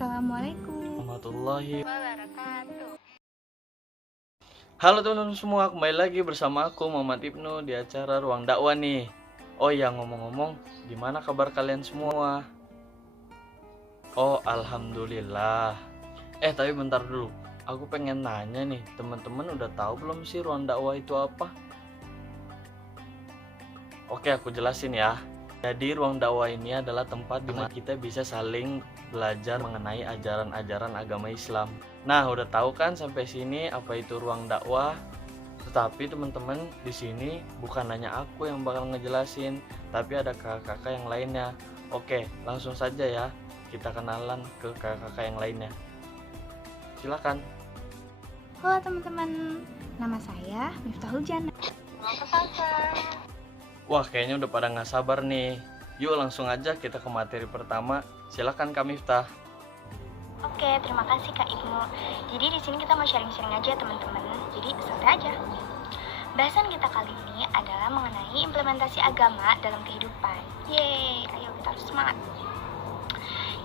Assalamualaikum warahmatullahi. wabarakatuh. Halo teman-teman semua, kembali lagi bersama aku Muhammad Ibnu di acara Ruang Dakwah nih. Oh ya, ngomong-ngomong, gimana kabar kalian semua? Oh, alhamdulillah. Tapi bentar dulu. Aku pengen nanya nih, teman-teman udah tahu belum sih Ruang Dakwah itu apa? Oke, aku jelasin ya. Jadi ruang dakwah ini adalah tempat di mana kita bisa saling belajar mengenai ajaran-ajaran agama Islam. Nah, udah tahu kan sampai sini apa itu ruang dakwah? Tetapi teman-teman, di sini bukan hanya aku yang bakal ngejelasin, tapi ada kakak-kakak yang lainnya. Oke, langsung saja ya. Kita kenalan ke kakak-kakak yang lainnya. Silakan. Halo teman-teman, nama saya Miftahul Jannah. Wah, kayaknya udah pada nggak sabar nih. Yuk langsung aja kita ke materi pertama. Silakan Kak Miftah. Oke, terima kasih Kak Ibnu. Jadi di sini kita mau sharing-sharing aja teman-teman. Jadi santai aja. Bahasan kita kali ini adalah mengenai implementasi agama dalam kehidupan. Yeay, ayo kita harus semangat.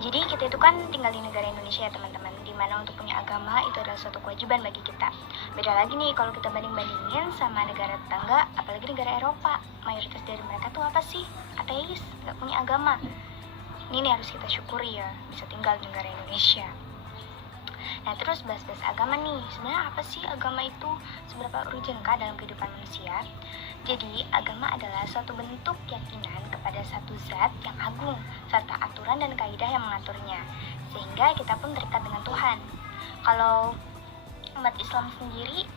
Jadi kita itu kan tinggal di negara Indonesia ya teman-teman, dimana untuk punya agama itu adalah suatu kewajiban bagi kita. Beda lagi nih kalau kita banding-bandingin sama negara tetangga, apalagi negara Eropa. Mayoritas dari mereka tuh apa sih? Ateis, gak punya agama. Ini nih harus kita syukuri ya, bisa tinggal di negara Indonesia. Nah terus bahas-bahas agama nih, sebenarnya apa sih agama itu? Seberapa urgenkah dalam kehidupan manusia? Jadi agama adalah suatu bentuk keyakinan kepada satu zat yang agung, serta aturan dan kaidah yang mengaturnya, sehingga kita pun terikat dengan Tuhan. Kalau umat Islam sendiri,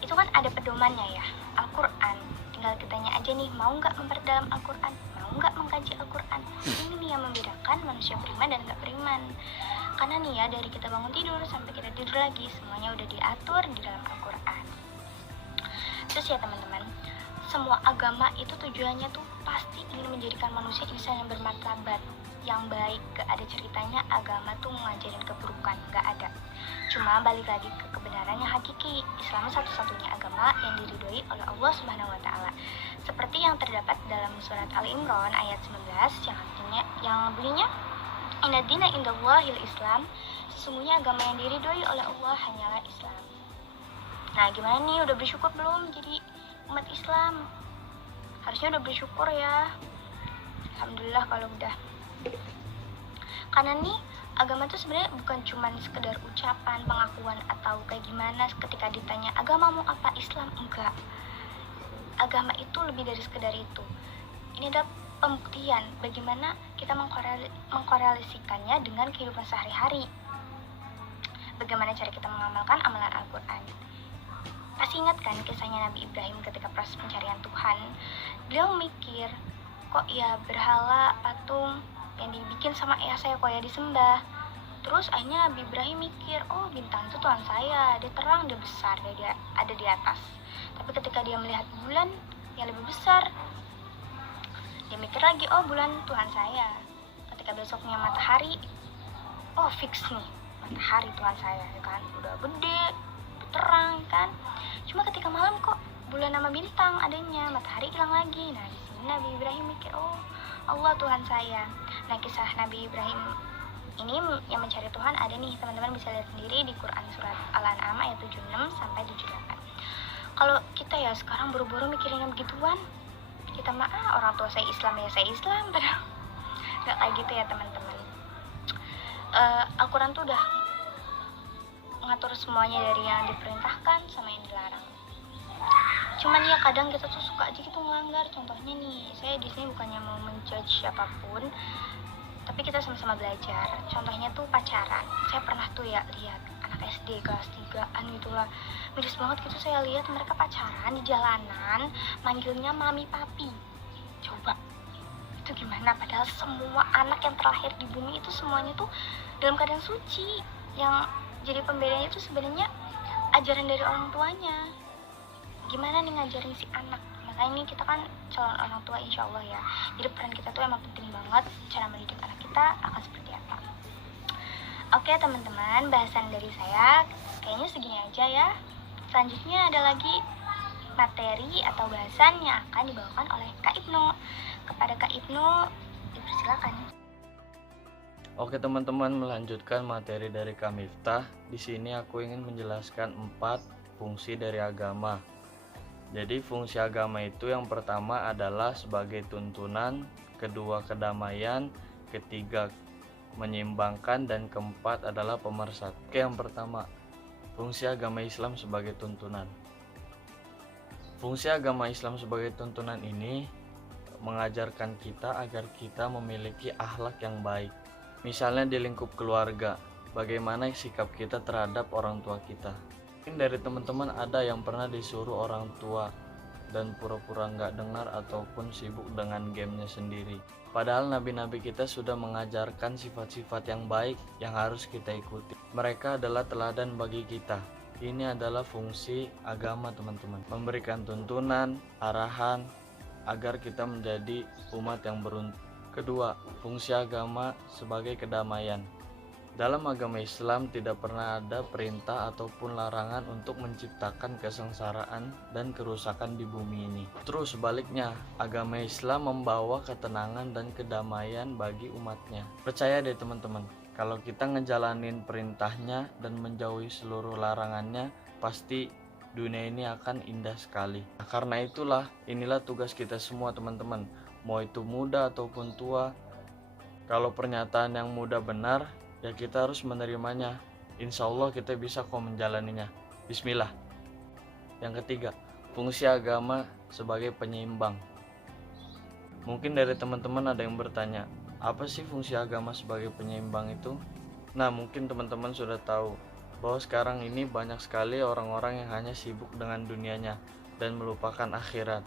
itu kan ada pedomannya ya, Al-Quran. Tinggal kitanya aja nih, mau nggak memperdalam Al-Quran, mau nggak mengkaji Al-Quran. Ini nih yang membedakan manusia beriman dan nggak beriman. Karena nih ya, dari kita bangun tidur sampai kita tidur lagi, semuanya udah diatur di dalam Al-Quran. Terus ya teman-teman, semua agama itu tujuannya tuh pasti ingin menjadikan manusia insan yang bermartabat, yang baik. Gak ada ceritanya agama tuh ngajarin keburukan, gak ada. Cuma balik lagi ke kebenaran yang hakiki. Islam satu-satunya agama yang diridhoi oleh Allah Subhanahu wa taala. Seperti yang terdapat dalam surat Al-Imran ayat 19 yang bunyinya Inna dina indallahil Islam, sesungguhnya agama yang diridhoi oleh Allah hanyalah Islam. Nah, gimana nih, udah bersyukur belum jadi umat Islam? Harusnya udah bersyukur ya. Alhamdulillah kalau udah. Karena nih agama itu sebenarnya bukan cuma sekedar ucapan, pengakuan atau kayak gimana ketika ditanya agamamu apa, Islam, enggak. Agama itu lebih dari sekedar itu. Ini adalah pembuktian bagaimana kita mengkorelasikannya dengan kehidupan sehari-hari. Bagaimana cara kita mengamalkan amalan Al-Quran. Pasti ingat kan kisahnya Nabi Ibrahim ketika proses pencarian Tuhan. Beliau mikir, kok ya berhala, patung yang dibikin sama ayah saya kok ya disembah. Terus akhirnya Nabi Ibrahim mikir, oh bintang itu Tuhan saya, dia terang, dia besar, dia ada di atas. Tapi ketika dia melihat bulan yang lebih besar, dia mikir lagi, oh bulan Tuhan saya. Ketika besoknya matahari, oh fix nih, matahari Tuhan saya, ya kan, udah gede, terang kan. Cuma ketika malam kok bulan sama bintang adanya, matahari hilang lagi. Nah di sini Nabi Ibrahim mikir, oh Allah Tuhan saya. Nah kisah Nabi Ibrahim ini yang mencari Tuhan ada nih, teman-teman bisa lihat sendiri di Quran surat Al-An'am ayat 76 sampai 78. Kalau kita ya sekarang buru-buru mikirin yang begituan, kita orang tua saya Islam ya saya Islam, padahal nggak kayak gitu ya teman-teman. Al-Quran tuh udah ngatur semuanya dari yang diperintahkan sama yang dilarang. Cuman ya kadang kita tuh suka aja gitu melanggar. Contohnya nih, saya di sini bukannya mau menjudge siapapun, tapi kita sama-sama belajar. Contohnya tuh pacaran. Saya pernah tuh ya lihat anak SD kelas 3-an gitulah, miris banget gitu. Saya lihat mereka pacaran di jalanan, manggilnya mami papi. Coba itu gimana? Padahal semua anak yang terlahir di bumi itu semuanya tuh dalam keadaan suci. Yang jadi pembedanya itu sebenarnya ajaran dari orang tuanya. Gimana nih ngajarin si anak? Makanya ini kita kan calon orang tua insya Allah ya. Jadi peran kita tuh emang penting banget. Cara mendidik anak kita akan seperti apa. Oke teman-teman, bahasan dari saya kayaknya segini aja ya. Selanjutnya ada lagi materi atau bahasan yang akan dibawakan oleh Kak Ibnu. Kepada Kak Ibnu, dipersilakan. Oke teman-teman, melanjutkan materi dari Kak Miftah. Di sini aku ingin menjelaskan 4 fungsi dari agama. Jadi fungsi agama itu yang pertama adalah sebagai tuntunan, kedua kedamaian, ketiga menyeimbangkan, dan keempat adalah pemersatu. Oke, yang pertama, fungsi agama Islam sebagai tuntunan. Fungsi agama Islam sebagai tuntunan ini mengajarkan kita agar kita memiliki akhlak yang baik. Misalnya di lingkup keluarga, bagaimana sikap kita terhadap orang tua kita. Mungkin dari teman-teman ada yang pernah disuruh orang tua dan pura-pura nggak dengar ataupun sibuk dengan gamenya sendiri. Padahal nabi-nabi kita sudah mengajarkan sifat-sifat yang baik yang harus kita ikuti. Mereka adalah teladan bagi kita. Ini adalah fungsi agama teman-teman, memberikan tuntunan, arahan agar kita menjadi umat yang beruntung. Kedua, fungsi agama sebagai kedamaian. Dalam agama Islam tidak pernah ada perintah ataupun larangan untuk menciptakan kesengsaraan dan kerusakan di bumi ini. Terus sebaliknya, agama Islam membawa ketenangan dan kedamaian bagi umatnya. Percaya deh teman-teman, kalau kita ngejalanin perintahnya dan menjauhi seluruh larangannya, pasti dunia ini akan indah sekali. Nah, karena itulah, inilah tugas kita semua teman-teman. Mau itu muda ataupun tua, kalau pernyataan yang muda benar, ya kita harus menerimanya. Insya Allah kita bisa kok menjalaninya. Bismillah. Yang ketiga, fungsi agama sebagai penyeimbang. Mungkin dari teman-teman ada yang bertanya, apa sih fungsi agama sebagai penyeimbang itu? Nah, mungkin teman-teman sudah tahu bahwa sekarang ini banyak sekali orang-orang yang hanya sibuk dengan dunianya dan melupakan akhirat.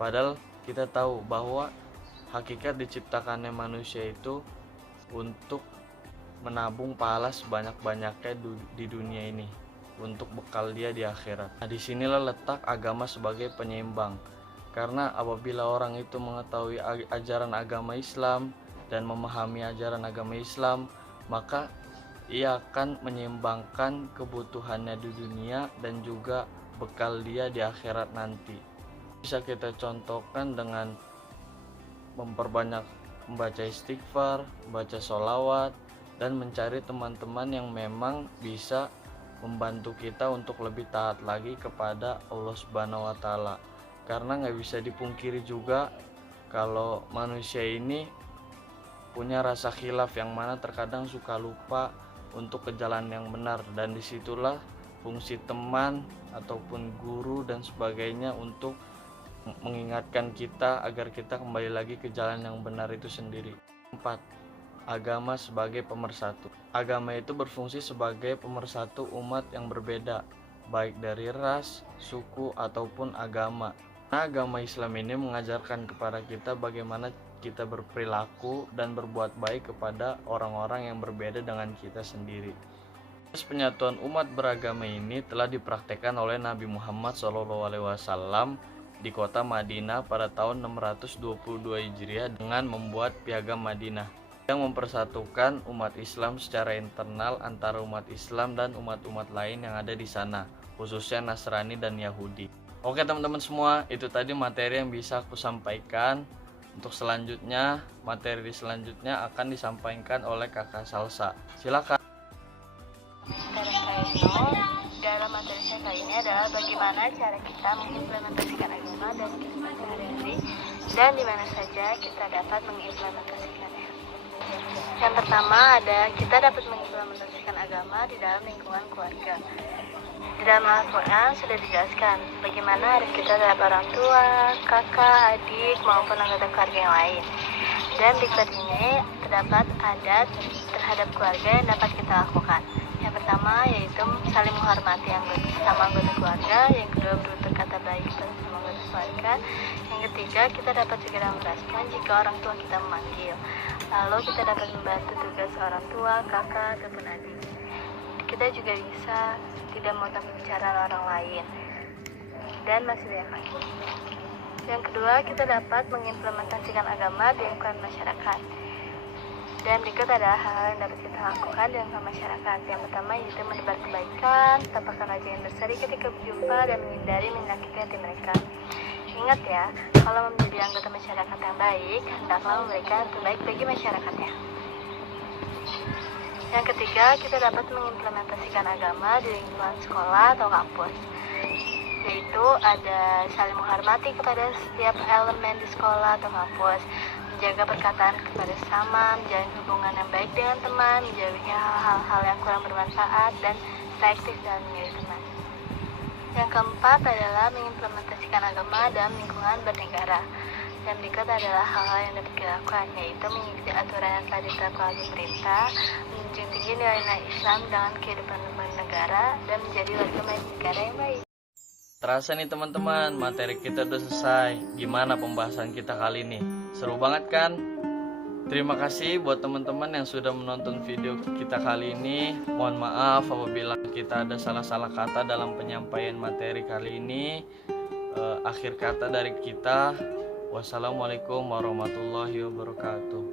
Padahal kita tahu bahwa hakikat diciptakannya manusia itu untuk menabung pahala sebanyak-banyaknya di dunia ini untuk bekal dia di akhirat. Nah, disinilah letak agama sebagai penyeimbang. Karena apabila orang itu mengetahui ajaran agama Islam dan memahami ajaran agama Islam, maka ia akan menyeimbangkan kebutuhannya di dunia dan juga bekal dia di akhirat nanti. Bisa kita contohkan dengan memperbanyak membaca istighfar, membaca sholawat, dan mencari teman-teman yang memang bisa membantu kita untuk lebih taat lagi kepada Allah Subhanahu wa Ta'ala. Karena nggak bisa dipungkiri juga kalau manusia ini punya rasa khilaf yang mana terkadang suka lupa untuk ke jalan yang benar, dan disitulah fungsi teman ataupun guru dan sebagainya untuk mengingatkan kita agar kita kembali lagi ke jalan yang benar itu sendiri. 4. Agama sebagai pemersatu. Agama itu berfungsi sebagai pemersatu umat yang berbeda, baik dari ras, suku, ataupun agama. Nah, agama Islam ini mengajarkan kepada kita bagaimana kita berperilaku dan berbuat baik kepada orang-orang yang berbeda dengan kita sendiri. Penyatuan umat beragama ini telah dipraktekkan oleh Nabi Muhammad SAW di kota Madinah pada tahun 622 Hijriah dengan membuat Piagam Madinah yang mempersatukan umat Islam secara internal antara umat Islam dan umat-umat lain yang ada di sana, khususnya Nasrani dan Yahudi. Oke teman-teman semua, itu tadi materi yang bisa aku sampaikan. Untuk selanjutnya, materi selanjutnya akan disampaikan oleh Kakak Salsa. Silakan. Dalam materi saya kali ini adalah bagaimana cara kita mengimplementasikan agama dan kehidupan sehari-hari dan di mana saja kita dapat mengimplementasikannya. Yang pertama ada kita dapat mengimplementasikan agama di dalam lingkungan keluarga. Di dalam Al-Quran sudah dijelaskan bagaimana harus kita terhadap orang tua, kakak, adik maupun anggota keluarga yang lain. Dan berikut ini terdapat adat terhadap keluarga yang dapat kita lakukan. Yang pertama yaitu saling menghormati anggota keluarga. Yang kedua bertutur kata baik sama anggota keluarga. Yang ketiga kita dapat segera merespon jika orang tua kita memanggil. Lalu kita dapat membantu tugas orang tua, kakak ataupun adik. Kita juga bisa tidak mau bicara orang lain dan masih banyak lagi. Yang kedua kita dapat mengimplementasikan agama di lingkungan masyarakat. Dan berikut adalah hal yang dapat kita lakukan di lingkungan masyarakat. Yang pertama yaitu menebar kebaikan, tampakkan wajah yang berseri ketika berjumpa dan menghindari menyakiti hati mereka. Ingat ya, kalau menjadi anggota masyarakat yang baik, hendaklah memberikan yang terbaik bagi masyarakatnya. Yang ketiga, kita dapat mengimplementasikan agama di lingkungan sekolah atau kampus, yaitu ada saling menghormati kepada setiap elemen di sekolah atau kampus, menjaga perkataan kepada sesama, menjalin hubungan yang baik dengan teman, menjauhi hal-hal yang kurang bermanfaat, dan selektif dalam memilih teman. Yang keempat adalah mengimplementasikan agama dalam lingkungan bernegara. Dan berikut adalah hal-hal yang dapat dilakukan, yaitu mengikuti aturan yang telah ditetapkan oleh pemerintah, menjunjung tinggi nilai-nilai Islam dalam kehidupan bernegara, dan menjadi warga negara yang baik. Terasa nih teman-teman, materi kita udah selesai. Gimana pembahasan kita kali ini? Seru banget kan? Terima kasih buat teman-teman yang sudah menonton video kita kali ini. Mohon maaf apabila kita ada salah-salah kata dalam penyampaian materi kali ini. Akhir kata dari kita, wassalamualaikum warahmatullahi wabarakatuh.